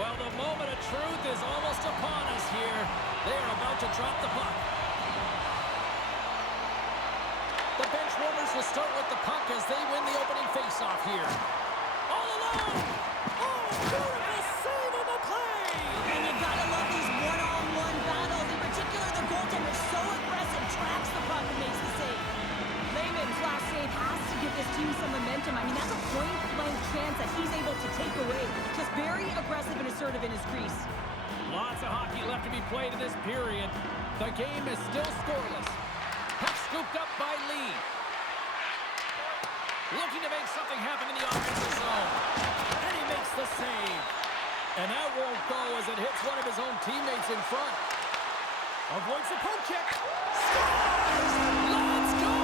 Well, the moment of truth is almost upon us here. They are about to drop the puck. The bench warmers will start with the puck as they win the opening faceoff here. All alone! Oh, beautiful save on the play! And you gotta love these one-on-one battles. In particular, the goaltender so aggressive, tracks the puck and makes the save. Lehman's last save has to give this team some momentum. I mean, that's a point-blank chance that he's able to take away. Just very aggressive and assertive in his crease. Lots of hockey left to be played in this period. The game is still scoreless. Puck scooped up by Lee. Looking to make something happen in the offensive zone. And he makes the save. And that won't go as it hits one of his own teammates in front. Avoids the poke check. Scores! Let's go!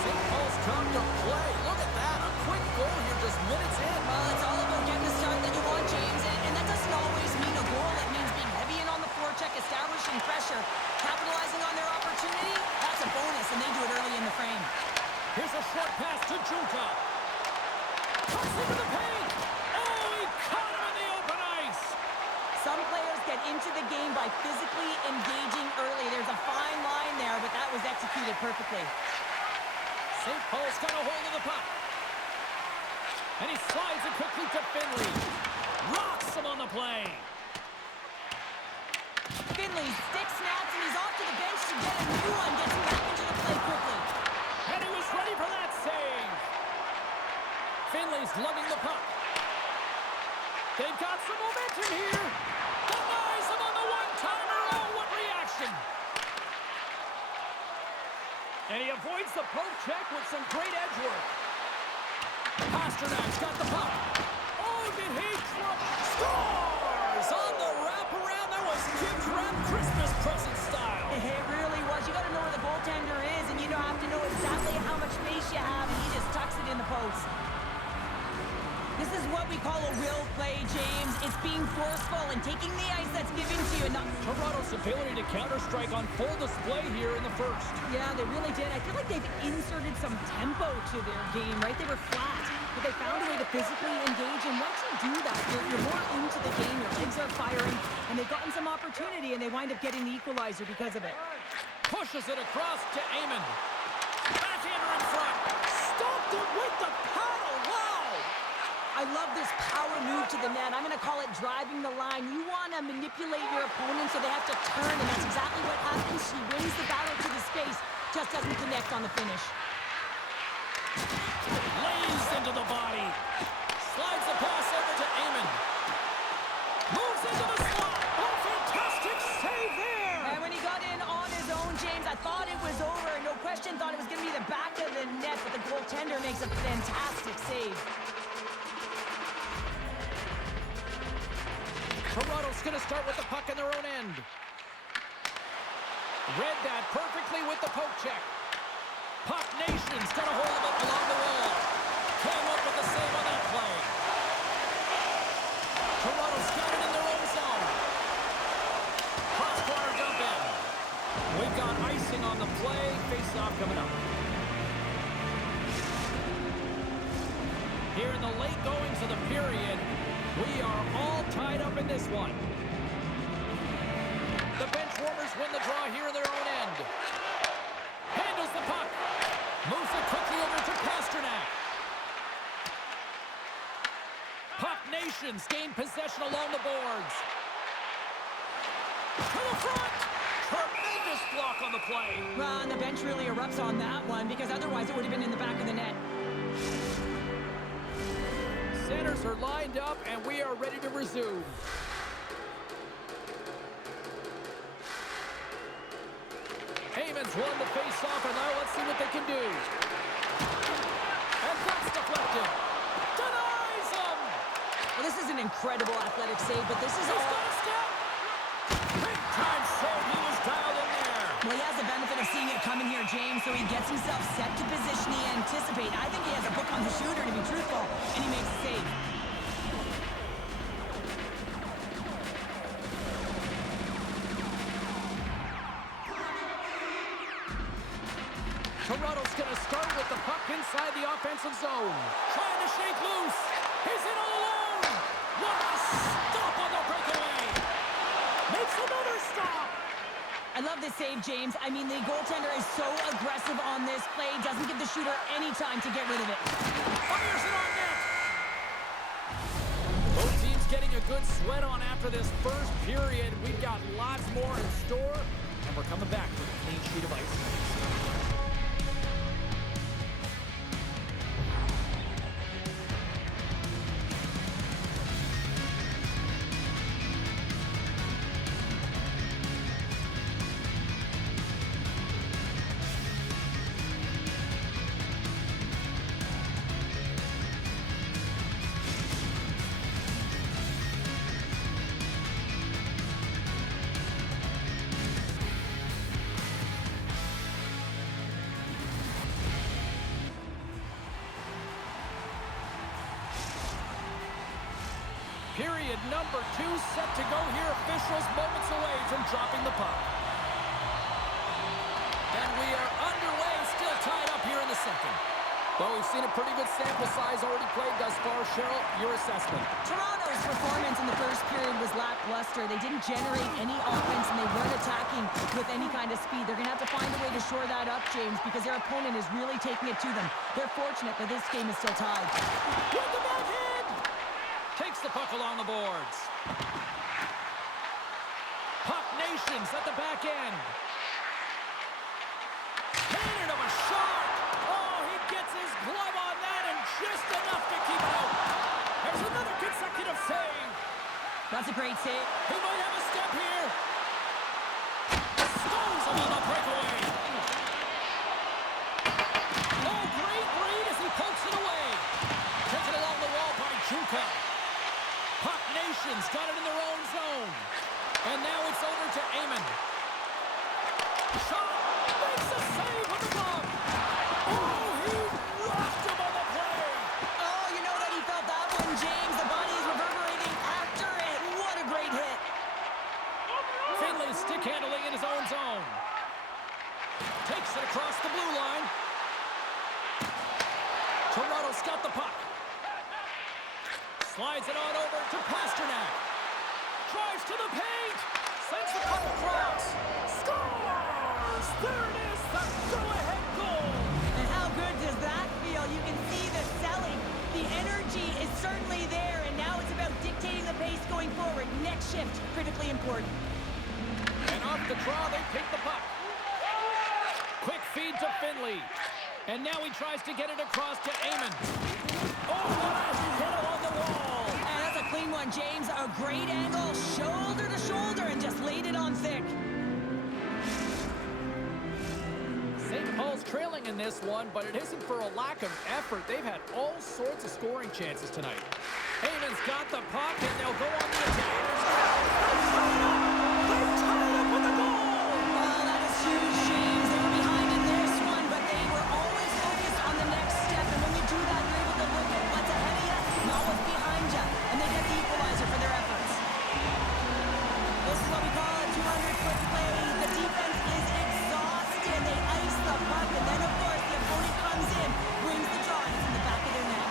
St. Paul's come to play. Look at that. A quick goal here just minutes in. Well, it's all about getting the start that you want, James. And that doesn't always mean a goal. It means being heavy in on the forecheck, establishing pressure, capitalizing on their opportunity. That's a bonus, and they do it early in the frame. Here's a short pass to Junta. Cuts into the paint. Oh, he caught him in the open ice. Some players get into the game by physically engaging early. There's a fine line there, but that was executed perfectly. St. Paul's got a hold of the puck. And he slides it quickly to Finley. Rocks him on the play. Finley stick snaps, and he's off to the bench to get a new one. Gets him back into the play quickly. And he was ready for that save. Finley's lugging the puck. They've got some momentum here. Denies him on the one-timer. Oh, what reaction. And he avoids the poke check with some great edge work. Pasternak's got the puck. Oh, did he scores on the wraparound? That was Kim's Wrap Christmas present style. It really was. You got to know where the goaltender is, and you have to know exactly how much space you have, and he just tucks it in the post. This is what we call a will play, James. It's being forceful and taking the ice that's given to you. Toronto's ability to counter-strike on full display here in the first. Yeah, they really did. I feel like they've inserted some tempo to their game, right? They were flat, but they found a way to physically engage, and once you do that, you're more into the game. Your legs are firing, and they've gotten some opportunity, and they wind up getting the equalizer because of it. Pushes it across to Amon. Backhander in front. Stopped it with the paddle. Wow! I love this power move to the net. I'm going to call it driving the line. You want to manipulate your opponent so they have to turn, and that's exactly what happens. She wins the battle to the space, just doesn't connect on the finish. Lays into the body. Slides the pass over to Amon. Moves into the slot. Oh, fantastic save there! And when he got in on his own, James, I thought it was over. No question, thought it was going to be the back of the net, but the goaltender makes a fantastic save. Toronto's going to start with the puck in their own end. Read that perfectly with the poke check. Puck Nation's got a hold of it along the wall. Came up with the save on that play. Toronto's got it in their own zone. Cross-corner dump in. We've got icing on the play. Face-off coming up. Here in the late goings of the period, we are all tied up in this one. The bench warmers win the draw here in their own end. Handles the puck. Moves it quickly over to Pasternak. Puck Nations gain possession along the boards. To the front. Tremendous block on the play. Well, and the bench really erupts on that one because otherwise it would have been in the back of the net. Centers are lined up, and we are ready to resume. Heyman's won the face-off, and now let's see what they can do. And that's deflected. Denies him! Well, this is an incredible athletic save, but this is He's all... got a step! Big-time save. He was dialed in there. Well, he has the benefit of seeing it coming here, James, so he gets himself set to position he anticipates. I think he has a book on the shooter, to be truthful, and he makes a save. Toronto's going to start with the puck inside the offensive zone. Trying to shake loose. He's in all alone. What a stop on the breakaway. Makes another stop. I love this save, James. I mean, the goaltender is so aggressive on this play. Doesn't give the shooter any time to get rid of it. Fires it on net. Both teams getting a good sweat on after this first period. We've got lots more in store, and we're coming back with a clean sheet of ice. Period number 2 set to go here. Officials moments away from dropping the puck. And we are underway, still tied up here in the second. Well, we've seen a pretty good sample size already played thus far. Cheryl, your assessment. Toronto's performance in the first period was lackluster. They didn't generate any offense, and they weren't attacking with any kind of speed. They're going to have to find a way to shore that up, James, because their opponent is really taking it to them. They're fortunate that this game is still tied. With the backhand! Takes the puck along the boards. Puck Nations at the back end. Cannon of a shot. Oh, he gets his glove on that and just enough to keep it out. There's another consecutive save. That's a great save. He might have a step here. Stones him on the breakaway. Oh, great read as he pokes it away. Taken along the wall by Juka. Puck Nations got it in their own zone. And now it's over to Amon. Shot! Makes a save with the glove! Oh, he rocked him on the play! Oh, you know that he felt that one, James. The body is reverberating after it. What a great hit. Finley stick handling in his own zone. Takes it across the blue line. Toronto's got the puck. Slides it on over to Pasternak. Drives to the paint. Sends the puck across. Scores! There it is, the go-ahead goal. And how good does that feel? You can see the selling. The energy is certainly there, and now it's about dictating the pace going forward. Next shift, critically important. And off the draw, they pick the puck. Quick feed to Finley. And now he tries to get it across to Amon. Oh, what a hit along the wall. And that's a clean one, James. A great angle, shoulder to shoulder, and just laid it on thick. St. Paul's trailing in this one, but it isn't for a lack of effort. They've had all sorts of scoring chances tonight. Amon's got the puck, and they'll go on the attack. They're tied up with the goal. Oh, that is huge, James. They were behind in this one, but they were always focused on the next step. And when you do that, you're able to look at what's ahead of you, not what's behind you. And they get the equalizer for their efforts. This is what we call a 200-foot play. The defense is exhausted. They ice the puck, and then, of course, the opponent comes in, brings the draw, and it's in the back of their net.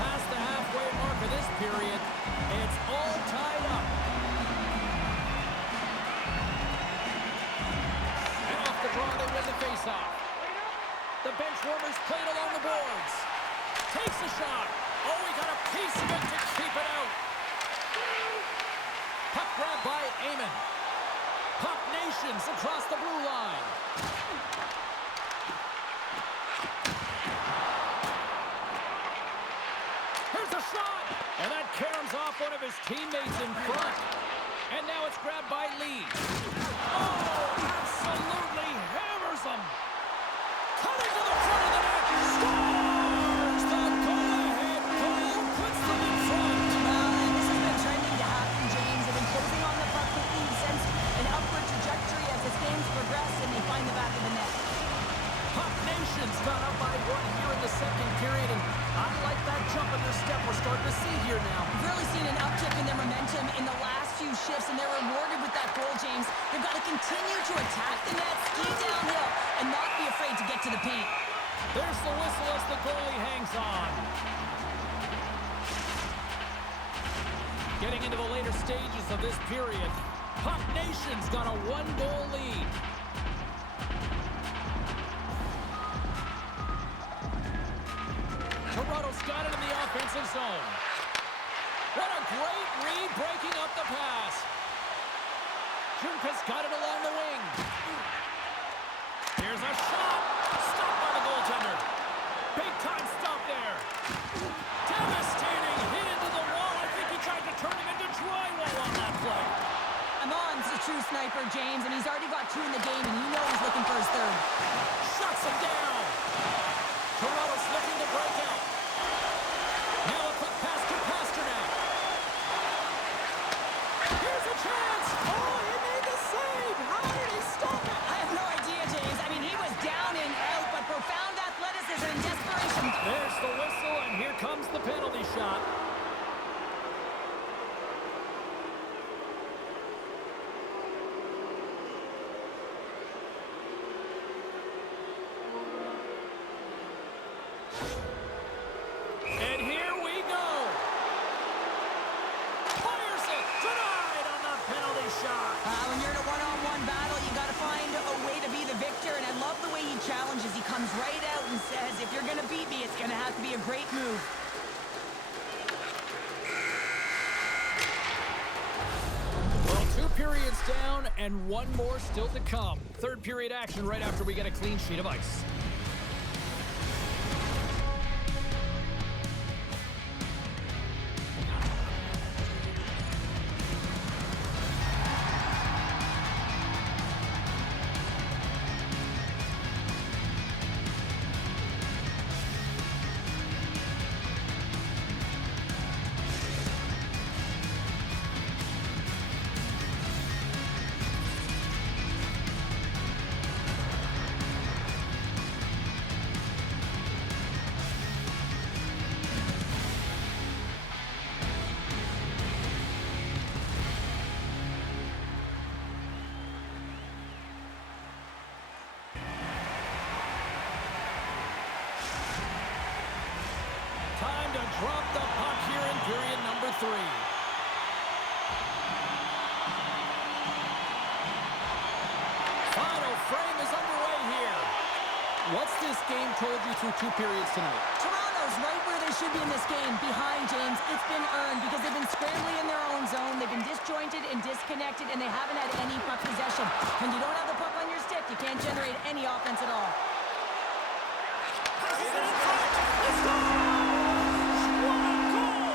Past the halfway mark of this period, it's all tied up. And off the draw, they win the faceoff. The bench warmers played along the boards. Takes a shot. Oh, he got a piece of it to keep it out. Puck grab by Amon. Puck Nations across the blue line. Here's a shot. And that caroms off one of his teammates in front. And now it's grabbed by Lee. Oh, absolutely hammers him. Cutting to the front of the net. Scores! The go-ahead goal puts them in front. Well, and this has been trending to happen, James. They've been closing on the puck quickly. You sense an upward trajectory as this game's progressed, and they find the back of the net. Puck Nations got up by one here in the second period, and I like that jump in their step we're starting to see here now. We've really seen an uptick in their momentum in the last few shifts, and they're rewarded with that goal, James. They've got to continue to attack the net, ski downhill, and not be afraid to get to the paint. There's the whistle as the goalie hangs on. Getting into the later stages of this period, Puck Nation's got a one-goal lead. Toronto's got it in the offensive zone. What a great read, breaking up the pass. Junka's got it along the wing. Here's a shot. Stopped by the goaltender. Big time stop there. Devastating hit into the wall. I think he tried to turn him into drywall on that play. Amon's a true sniper, James, and he's already got 2 in the game, and you know he's looking for his third. Shuts him down. Toronto's looking to break out. Now a quick pass to Pasternak. Here's a chance. Oh, he made the save. How did he stop it? I have no idea, James. I mean, he was down and out, but profound athleticism and desperation. There's the whistle, and here comes the penalty shot. And here we go. Fires it. Denied on the penalty shot. When you're in a one-on-one battle, you got to find a way to be the victor, and I love the way he challenges. He comes right out and says, if you're going to beat me, it's going to have to be a great move. Well, 2 periods down and 1 more still to come. Third period action right after we get a clean sheet of ice. Time to drop the puck here in period number 3. Final frame is underway here. What's this game told you through 2 periods tonight? Toronto's right where they should be in this game, behind, James. It's been earned because they've been scrambling in their own zone. They've been disjointed and disconnected, and they haven't had any puck possession. When you don't have the puck on your stick, you can't generate any offense at all. Passes it in front. It's gone! What a goal!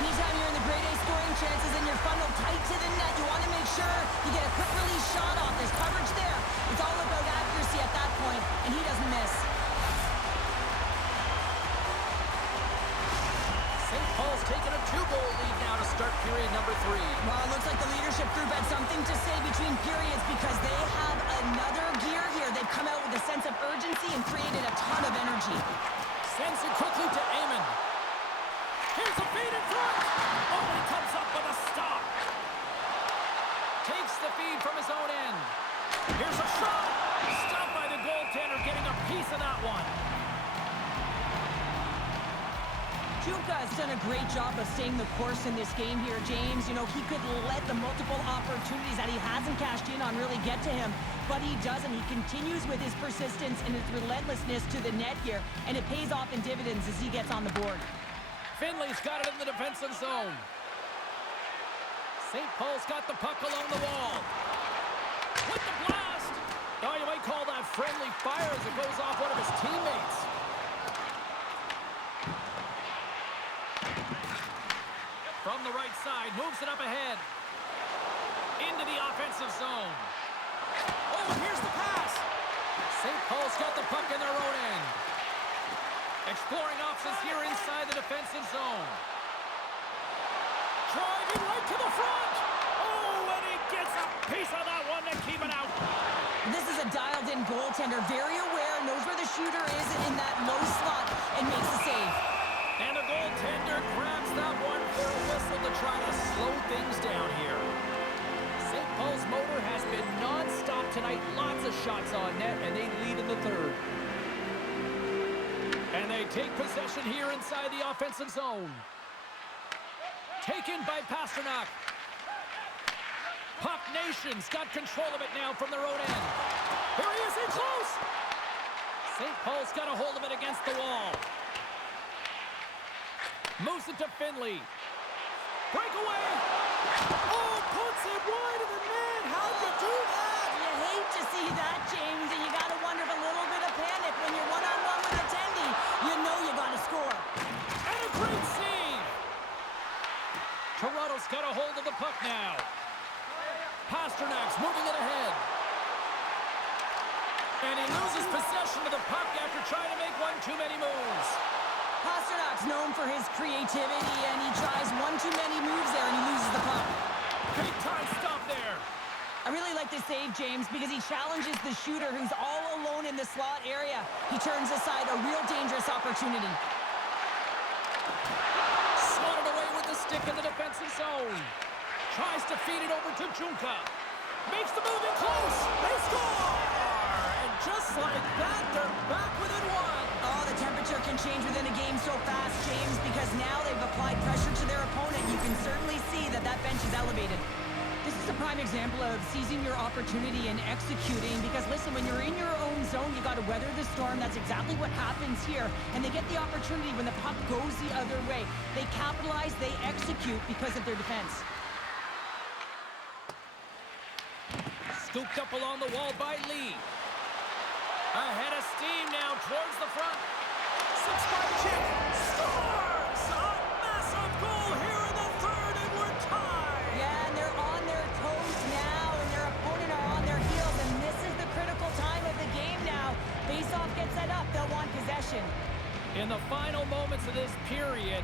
Anytime you're in the grade A scoring chances and you're funneled tight to the net, you want to make sure you get a quick release shot off. There's coverage there. It's all about accuracy at that point, and he doesn't miss. St. Paul's taking a 2-goal lead now to start period number 3. Well, it looks like the leadership group had something to say between periods because they have another gear here. They've come out with a sense of urgency and created a ton of energy. Sends it quickly to Amon. Here's a feed in front. Oh, he comes up with a stop. Takes the feed from his own end. Here's a shot. Stopped by the goaltender, getting a piece of that one. Junka has done a great job of staying the course in this game here, James. You know, he could let the multiple opportunities that he hasn't cashed in on really get to him, but he doesn't. He continues with his persistence and his relentlessness to the net here, and it pays off in dividends as he gets on the board. Finley's got it in the defensive zone. St. Paul's got the puck along the wall. With the blast. Oh, you might call that friendly fire as it goes off one of his teammates. From the right side, moves it up ahead. Into the offensive zone. Oh, and here's the pass. St. Paul's got the puck in their own end. Exploring options here inside the defensive zone. Driving right to the front. Oh, and he gets a piece of that one to keep it out. This is a dialed-in goaltender, very aware knows where the shooter is in that low slot and makes the save. And the goaltender grabs that one for a whistle to try to slow things down here. St. Paul's motor has been non-stop tonight. Lots of shots on net, and they lead in the third. And they take possession here inside the offensive zone. Taken by Pasternak. Puck Nation's got control of it now from their own end. Here he is in close. St. Paul's got a hold of it against the wall. Moves it to Finley. Breakaway. Oh, puts it wide of the net. How'd you do that? You hate to see that, James, and you got to wonder if a little bit of panic when you're one-on-one with a Tendy. You know you got to score. And a great save. Toronto's got a hold of the puck now. Pasternak's moving it ahead. And he loses possession of the puck after trying to make one too many moves. Pasternak's known for his creativity, and he tries one too many moves there, and he loses the puck. Big time stop there. I really like this save, James, because he challenges the shooter who's all alone in the slot area. He turns aside a real dangerous opportunity. Swatted away with the stick in the defensive zone. Tries to feed it over to Junka. Makes the move in close. They score! And just like that, they're back within one. Oh, the temperature can change within a game so fast, James, because now they've applied pressure to their opponent. You can certainly see that that bench is elevated. This is a prime example of seizing your opportunity and executing, because listen, when you're in your own zone, you got to weather the storm. That's exactly what happens here. And they get the opportunity when the puck goes the other way. They capitalize, they execute because of their defense. Scooped up along the wall by Lee. Ahead of steam now towards the front. 6-5 check. Scores! A massive goal here in the third, and we're tied. Yeah, and they're on their toes now, and their opponent are on their heels, and this is the critical time of the game now. Face-off gets set up, they'll want possession. In the final moments of this period,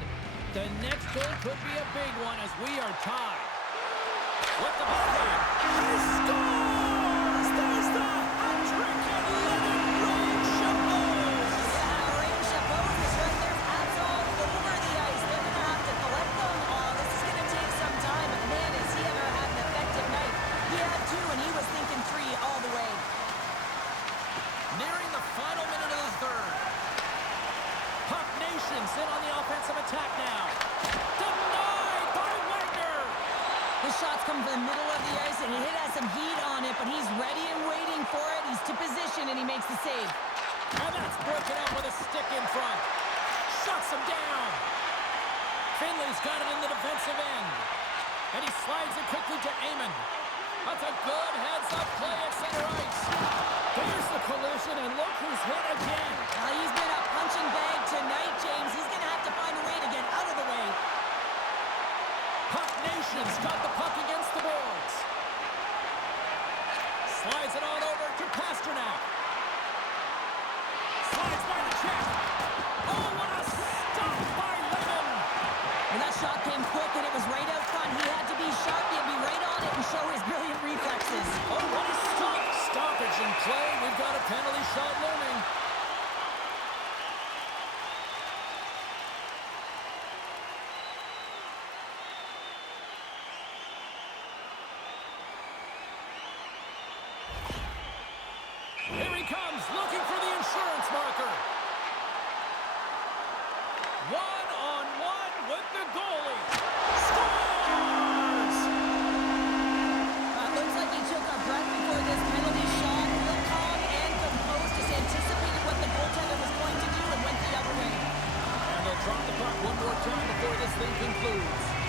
the next goal could be a big one as we are tied. With the backhand, he scores! There's the hat trick and let it rain Chapeau! Yeah, Rain Chapeau is right there, hats all over the ice. They're going to have to collect them all. This is going to take some time, but man, has he ever had an effective night. He had two, and he was thinking three all the way. Nearing the final minute of the third. Puck Nation's in on the offensive attack now. Denied by Wagner! The shot's come from the middle of the ice, and he has some heat on it, but he's ready and waiting for it. He's to position, and he makes the save. And that's broken up with a stick in front. Shuts him down. Finley's got it in the defensive end. And he slides it quickly to Amon. That's a good heads-up play at center ice. There's the collision, and look who's hit again. He's been a punching bag tonight, James. He's going to have to find a way to get out of the way. Puck Nation's got the puck against the boards. Slides it on over to Pasternak. Slides by the check. Oh, what a stop by Lemon. And that shot came quick, and it was right out front. He had to be sharp. He had to be right on it and show his brilliant reflexes. Oh, what a stop. Stoppage in play. We've got a penalty shot looming. Here he comes, looking for the insurance marker. One-on-one with the goalie. Scores! Looks like he took a breath before this penalty shot. Real calm and composed, just anticipated what the goaltender was going to do and went the other way. And they'll drop the puck one more time before this thing concludes.